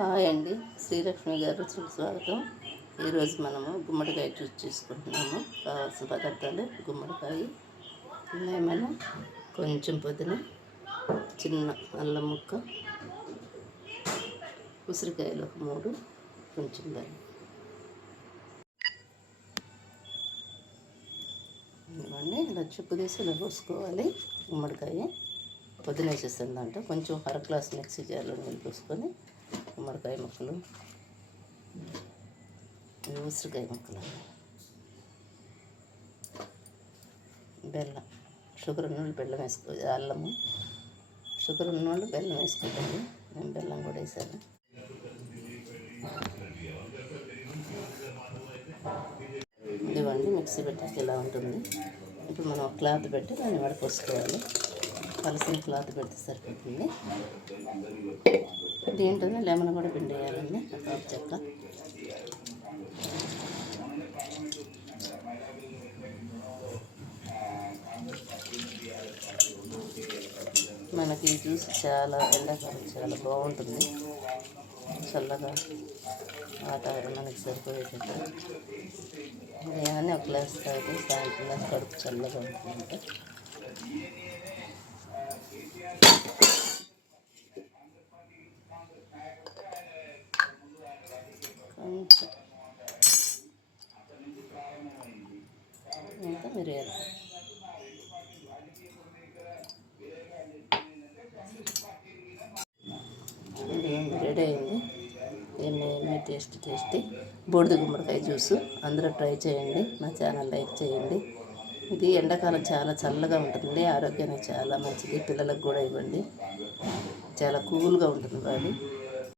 Hi అండి, శ్రీలక్ష్మి గారు రుచికి స్వాగతం. ఈరోజు మనము గుమ్మడికాయ జ్యూస్ చేసుకుంటున్నాము. కావాల్సిన పదార్థాలు: గుమ్మడికాయ, లెమన్, కొంచెం పుదీనా, చిన్న అల్లం ముక్క, ఉసిరికాయలు 3, కొంచెం బెల్లం. ఇవన్నీ ఇలా చుక్కు తీసి ఇలా పోసుకోవాలి. గుమ్మడికాయ పుదీనా వేసేస్తాను. దాంట్లో కొంచెం 1/2 గ్లాస్ మిక్సీ జార్లో నీళ్ళు పోసుకొని గుమ్మడికాయ ముక్కలు, ఉసిరికాయ ముక్కలు, బెల్లం, షుగర్ ఉన్నోళ్ళు బెల్లం వేసుకోవాలి, అల్లము, షుగర్ ఉన్నోళ్ళు బెల్లం వేసుకుంటాను. నేను బెల్లం కూడా వేసాను. ఇదివ్వండి, మిక్సీ పెట్టాక ఇలా ఉంటుంది. ఇప్పుడు మనం ఒక క్లాత్ పెట్టి దాన్ని వడపోసుకోవాలి. కలిసిన క్లాత్ పెడితే సరిపోతుంది. దీంట్లోనే లెమన్ కూడా పిండి వేయాలండి, ఒక చెక్క. మనకి ఈ జ్యూస్ చాలా ఎండాకాలం చాలా బాగుంటుంది. చల్లగా వాతావరణానికి సరిపోయేటట్టు ఉదయాన్నే ఒక గ్లాస్ తాగితే సాయంత్రం కడుపు చల్లగా ఉంటుందంట. కొంచెం ఇంకా మిరియాలు, రెడీ అయింది. ఏమేమి టేస్టీ బూడిద గుమ్మడికాయ జ్యూసు అందరూ ట్రై చేయండి. నా ఛానల్ లైక్ చేయండి. ఇది ఎండాకాలం చాలా చల్లగా ఉంటుంది, ఆరోగ్యానికి చాలా మంచిది. పిల్లలకు కూడా ఇవ్వండి, చాలా కూల్గా ఉంటుంది బాడీ.